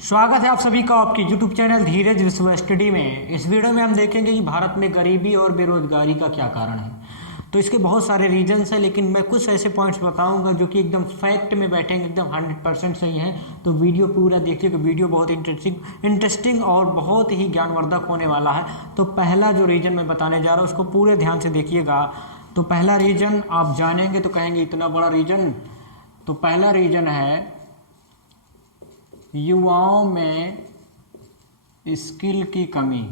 स्वागत है आप सभी का आपके YouTube चैनल धीरज विश्व स्टडी में। इस वीडियो में हम देखेंगे कि भारत में गरीबी और बेरोजगारी का क्या कारण है। तो इसके बहुत सारे रीजंस हैं, लेकिन मैं कुछ ऐसे पॉइंट्स बताऊंगा जो कि एकदम फैक्ट में बैठेंगे, एकदम 100% सही हैं। तो वीडियो पूरा देखिए, वीडियो बहुत इंटरेस्टिंग और बहुत ही ज्ञानवर्धक होने वाला है। तो पहला जो रीजन मैं बताने जा रहा हूँ उसको पूरे ध्यान से देखिएगा। तो पहला रीजन आप जानेंगे तो कहेंगे इतना बड़ा रीजन। तो पहला रीजन है युवाओं में स्किल की कमी।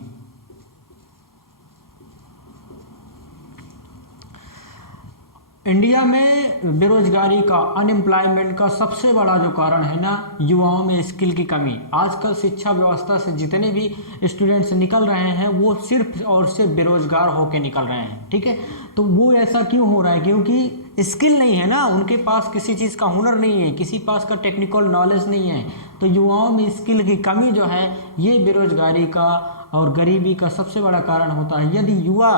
इंडिया में बेरोजगारी का, अनएम्प्लॉयमेंट का सबसे बड़ा जो कारण है ना, युवाओं में स्किल की कमी। आजकल शिक्षा व्यवस्था से जितने भी स्टूडेंट्स निकल रहे हैं वो सिर्फ और सिर्फ बेरोजगार होकर निकल रहे हैं। ठीक है, तो वो ऐसा क्यों हो रहा है? क्योंकि स्किल नहीं है ना, उनके पास किसी चीज़ का हुनर नहीं है, किसी पास का टेक्निकल नॉलेज नहीं है। तो युवाओं में स्किल की कमी जो है ये बेरोजगारी का और गरीबी का सबसे बड़ा कारण होता है। यदि युवा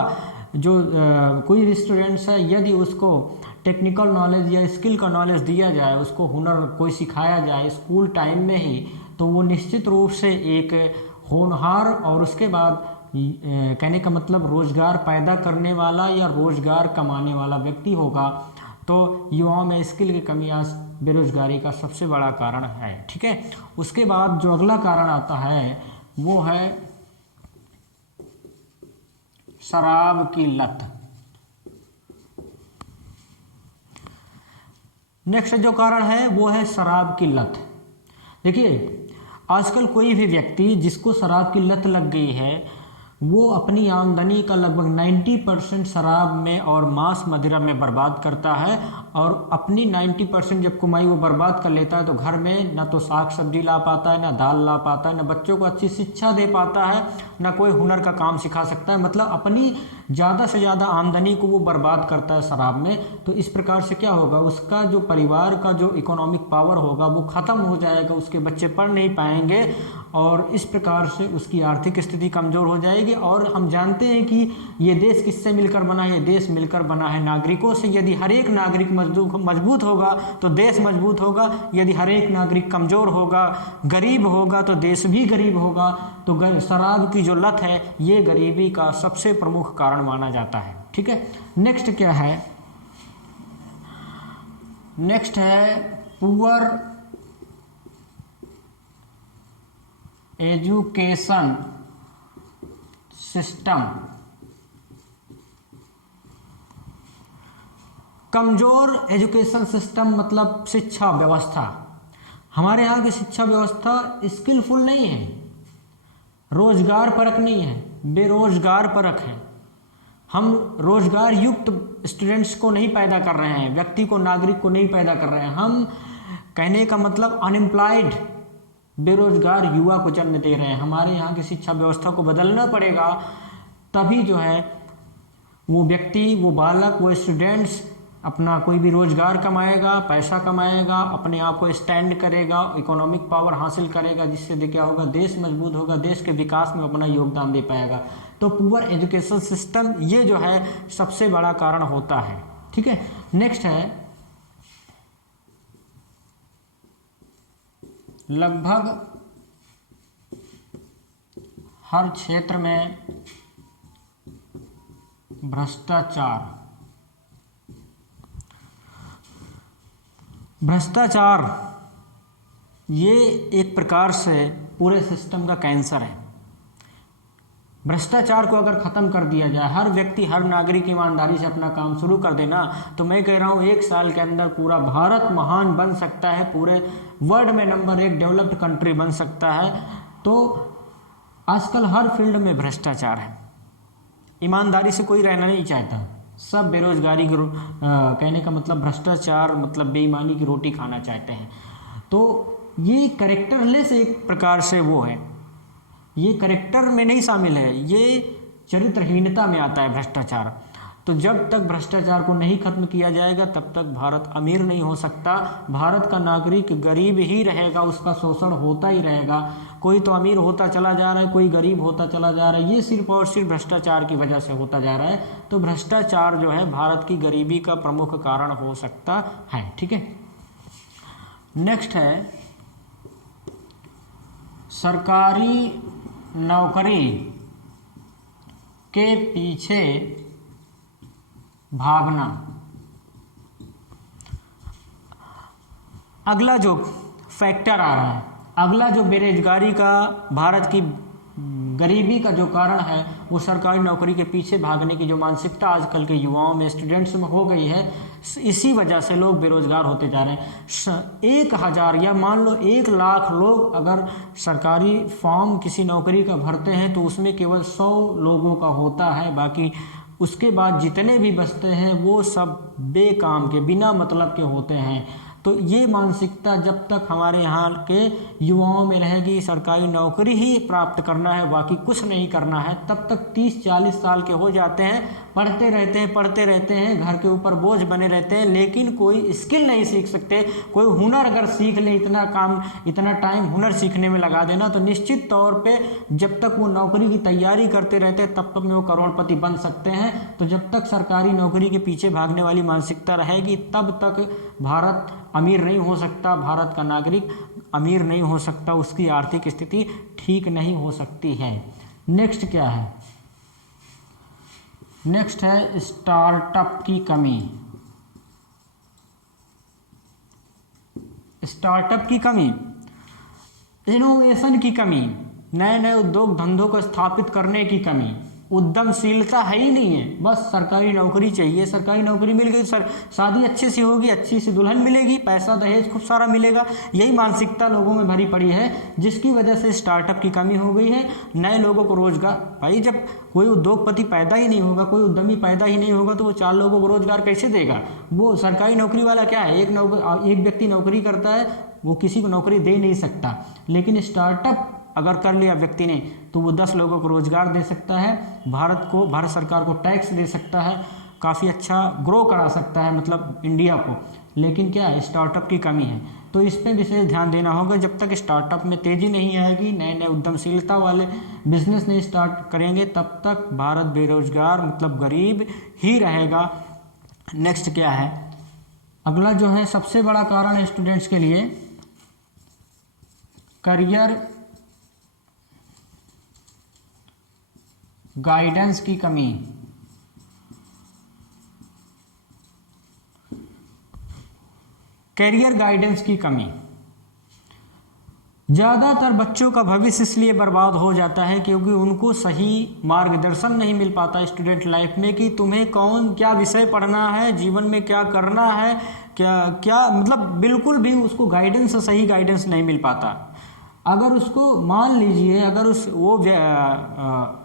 जो कोई भी स्टूडेंट्स है, यदि उसको टेक्निकल नॉलेज या स्किल का नॉलेज दिया जाए, उसको हुनर कोई सिखाया जाए स्कूल टाइम में ही, तो वो निश्चित रूप से एक होनहार और उसके बाद कहने का मतलब रोजगार पैदा करने वाला या रोजगार कमाने वाला व्यक्ति होगा। तो युवाओं में स्किल की कमी आज बेरोजगारी का सबसे बड़ा कारण है। ठीक है, उसके बाद जो अगला कारण आता है वो है शराब की लत। नेक्स्ट जो कारण है वो है शराब की लत। देखिए, आजकल कोई भी व्यक्ति जिसको शराब की लत लग गई है वो अपनी आमदनी का लगभग 90% शराब में और मांस मदिरा में बर्बाद करता है, और अपनी 90% जब कमाई वो बर्बाद कर लेता है तो घर में ना तो साग सब्जी ला पाता है, ना दाल ला पाता है, ना बच्चों को अच्छी शिक्षा दे पाता है, ना कोई हुनर का काम सिखा सकता है। मतलब अपनी ज़्यादा से ज़्यादा आमदनी को वो बर्बाद करता है शराब में। तो इस प्रकार से क्या होगा, उसका जो परिवार का जो इकोनॉमिक पावर होगा वो ख़त्म हो जाएगा, उसके बच्चे पढ़ नहीं पाएंगे और इस प्रकार से उसकी आर्थिक स्थिति कमज़ोर हो जाएगी। और हम जानते हैं कि ये देश किससे मिलकर बना है? ये देश मिलकर बना है नागरिकों से। यदि हर एक नागरिक मजबूत होगा तो देश मजबूत होगा, यदि हर एक नागरिक कमज़ोर होगा, गरीब होगा, तो देश भी गरीब होगा। तो शराब की जो लत है ये गरीबी का सबसे प्रमुख कारण माना जाता है। ठीक है, नेक्स्ट क्या है? नेक्स्ट है पुअर एजुकेशन सिस्टम। कमजोर एजुकेशन सिस्टम मतलब शिक्षा व्यवस्था। हमारे यहाँ की शिक्षा व्यवस्था स्किलफुल नहीं है, रोजगार परक नहीं है, बेरोजगार परक है। हम रोजगार युक्त स्टूडेंट्स को नहीं पैदा कर रहे हैं, व्यक्ति को, नागरिक को नहीं पैदा कर रहे हैं। हम कहने का मतलब अनएम्प्लॉयड बेरोजगार युवा को जन्म दे रहे हैं। हमारे यहाँ की शिक्षा व्यवस्था को बदलना पड़ेगा, तभी जो है वो व्यक्ति, वो बालक, वो स्टूडेंट्स अपना कोई भी रोजगार कमाएगा, पैसा कमाएगा, अपने आप को स्टैंड करेगा, इकोनॉमिक पावर हासिल करेगा, जिससे क्या होगा, देश मजबूत होगा, देश के विकास में अपना योगदान दे पाएगा। तो पुअर एजुकेशन सिस्टम ये जो है सबसे बड़ा कारण होता है। ठीक है, नेक्स्ट है लगभग हर क्षेत्र में भ्रष्टाचार। भ्रष्टाचार ये एक प्रकार से पूरे सिस्टम का कैंसर है। भ्रष्टाचार को अगर ख़त्म कर दिया जाए, हर व्यक्ति, हर नागरिक ईमानदारी से अपना काम शुरू कर देना, तो मैं कह रहा हूँ 1 साल के अंदर पूरा भारत महान बन सकता है, पूरे वर्ल्ड में नंबर 1 डेवलप्ड कंट्री बन सकता है। तो आजकल हर फील्ड में भ्रष्टाचार है, ईमानदारी से कोई रहना नहीं चाहता, सब बेरोजगारी की कहने का मतलब भ्रष्टाचार मतलब बेईमानी की रोटी खाना चाहते हैं। तो ये कैरेक्टरलेस एक प्रकार से वो है, ये कैरेक्टर में नहीं शामिल है, ये चरित्रहीनता में आता है भ्रष्टाचार। तो जब तक भ्रष्टाचार को नहीं खत्म किया जाएगा तब तक भारत अमीर नहीं हो सकता। भारत का नागरिक गरीब ही रहेगा, उसका शोषण होता ही रहेगा। कोई तो अमीर होता चला जा रहा है, कोई गरीब होता चला जा रहा है, ये सिर्फ और सिर्फ भ्रष्टाचार की वजह से होता जा रहा है। तो भ्रष्टाचार जो है भारत की गरीबी का प्रमुख कारण हो सकता है। ठीक है, नेक्स्ट है सरकारी नौकरी के पीछे भागना। अगला जो फैक्टर आ रहा है, अगला जो बेरोजगारी का, भारत की गरीबी का जो कारण है, वो सरकारी नौकरी के पीछे भागने की जो मानसिकता आजकल के युवाओं में, स्टूडेंट्स में हो गई है, इसी वजह से लोग बेरोजगार होते जा रहे हैं। 1,000 या मान लो 1,00,000 लोग अगर सरकारी फॉर्म किसी नौकरी का भरते हैं तो उसमें केवल 100 लोगों का होता है, बाकी उसके बाद जितने भी बचते हैं वो सब बेकाम के, बिना मतलब के होते हैं। तो ये मानसिकता जब तक हमारे यहाँ के युवाओं में रहेगी, सरकारी नौकरी ही प्राप्त करना है, बाकी कुछ नहीं करना है, तब तक 30-40 साल के हो जाते हैं, पढ़ते रहते हैं, घर के ऊपर बोझ बने रहते हैं, लेकिन कोई स्किल नहीं सीख सकते। कोई हुनर अगर सीख ले, इतना टाइम हुनर सीखने में लगा देना, तो निश्चित तौर पे जब तक वो नौकरी की तैयारी करते रहते हैं तब तक में वो करोड़पति बन सकते हैं। तो जब तक सरकारी नौकरी के पीछे भागने वाली मानसिकता रहेगी तब तक भारत अमीर नहीं हो सकता, भारत का नागरिक अमीर नहीं हो सकता, उसकी आर्थिक स्थिति ठीक नहीं हो सकती है। नेक्स्ट क्या है? नेक्स्ट है स्टार्टअप की कमी। स्टार्टअप की कमी, इनोवेशन की कमी, नए नए उद्योग धंधों को स्थापित करने की कमी, उद्यमशीलता है ही नहीं है। बस सरकारी नौकरी चाहिए, सरकारी नौकरी मिल गई, शादी अच्छे से होगी, अच्छी सी दुल्हन मिलेगी, पैसा दहेज खूब सारा मिलेगा, यही मानसिकता लोगों में भरी पड़ी है, जिसकी वजह से स्टार्टअप की कमी हो गई है। नए लोगों को रोजगार, भाई जब कोई उद्योगपति पैदा ही नहीं होगा, कोई उद्यमी पैदा ही नहीं होगा, तो वो 4 लोगों को रोजगार कैसे देगा? वो सरकारी नौकरी वाला क्या है, एक व्यक्ति नौकरी करता है, वो किसी को नौकरी दे नहीं सकता, लेकिन स्टार्टअप अगर कर लिया व्यक्ति ने तो वो 10 लोगों को रोजगार दे सकता है, भारत सरकार को टैक्स दे सकता है, काफ़ी अच्छा ग्रो करा सकता है, मतलब इंडिया को। लेकिन क्या है, स्टार्टअप की कमी है, तो इस पर विशेष ध्यान देना होगा। जब तक स्टार्टअप में तेज़ी नहीं आएगी, नए नए उद्यमशीलता वाले बिजनेस नहीं स्टार्ट करेंगे, तब तक भारत बेरोजगार मतलब गरीब ही रहेगा। नेक्स्ट क्या है? अगला जो है सबसे बड़ा कारण है स्टूडेंट्स के लिए, करियर गाइडेंस की कमी। कैरियर गाइडेंस की कमी, ज़्यादातर बच्चों का भविष्य इसलिए बर्बाद हो जाता है क्योंकि उनको सही मार्गदर्शन नहीं मिल पाता स्टूडेंट लाइफ में कि तुम्हें क्या विषय पढ़ना है, जीवन में क्या करना है, क्या मतलब बिल्कुल भी उसको गाइडेंस, सही गाइडेंस नहीं मिल पाता। अगर उसको मान लीजिए, अगर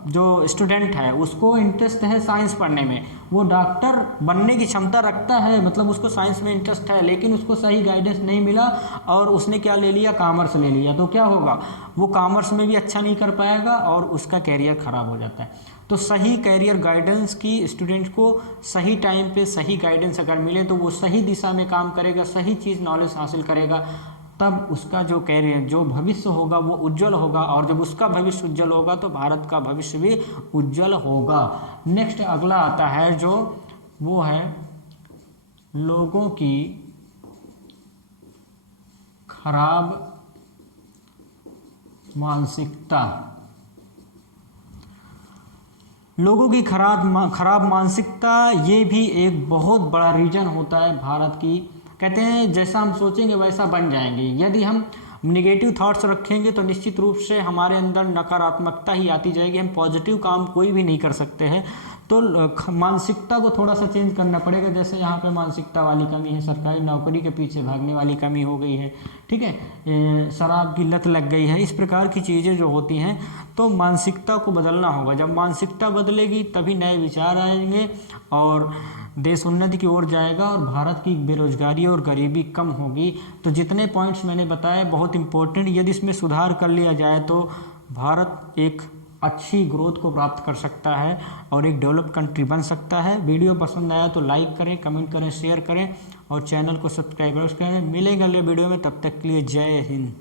जो स्टूडेंट है उसको इंटरेस्ट है साइंस पढ़ने में, वो डॉक्टर बनने की क्षमता रखता है, मतलब उसको साइंस में इंटरेस्ट है, लेकिन उसको सही गाइडेंस नहीं मिला और उसने क्या ले लिया, कॉमर्स ले लिया, तो क्या होगा, वो कॉमर्स में भी अच्छा नहीं कर पाएगा और उसका कैरियर खराब हो जाता है। तो सही कैरियर गाइडेंस की स्टूडेंट को सही टाइम पे सही गाइडेंस अगर मिले तो वो सही दिशा में काम करेगा, सही चीज़ नॉलेज हासिल करेगा, तब उसका जो कैरियर, जो भविष्य होगा वो उज्जवल होगा, और जब उसका भविष्य उज्जवल होगा तो भारत का भविष्य भी उज्जवल होगा। नेक्स्ट अगला आता है जो वो है लोगों की खराब मानसिकता। लोगों की खराब मानसिकता, ये भी एक बहुत बड़ा रीजन होता है भारत की। कहते हैं जैसा हम सोचेंगे वैसा बन जाएंगे। यदि हम निगेटिव थॉट्स रखेंगे तो निश्चित रूप से हमारे अंदर नकारात्मकता ही आती जाएगी, हम पॉजिटिव काम कोई भी नहीं कर सकते हैं। तो मानसिकता को थोड़ा सा चेंज करना पड़ेगा। जैसे यहाँ पे मानसिकता वाली कमी है, सरकारी नौकरी के पीछे भागने वाली कमी हो गई है, ठीक है, शराब की लत लग गई है, इस प्रकार की चीज़ें जो होती हैं, तो मानसिकता को बदलना होगा। जब मानसिकता बदलेगी तभी नए विचार आएंगे और देश उन्नति की ओर जाएगा और भारत की बेरोजगारी और गरीबी कम होगी। तो जितने पॉइंट्स मैंने बताए बहुत इंपॉर्टेंट, यदि इसमें सुधार कर लिया जाए तो भारत एक अच्छी ग्रोथ को प्राप्त कर सकता है और एक डेवलप कंट्री बन सकता है। वीडियो पसंद आया तो लाइक करें, कमेंट करें, शेयर करें और चैनल को सब्सक्राइब करें। मिलेंगे अगले वीडियो में, तब तक के लिए जय हिंद।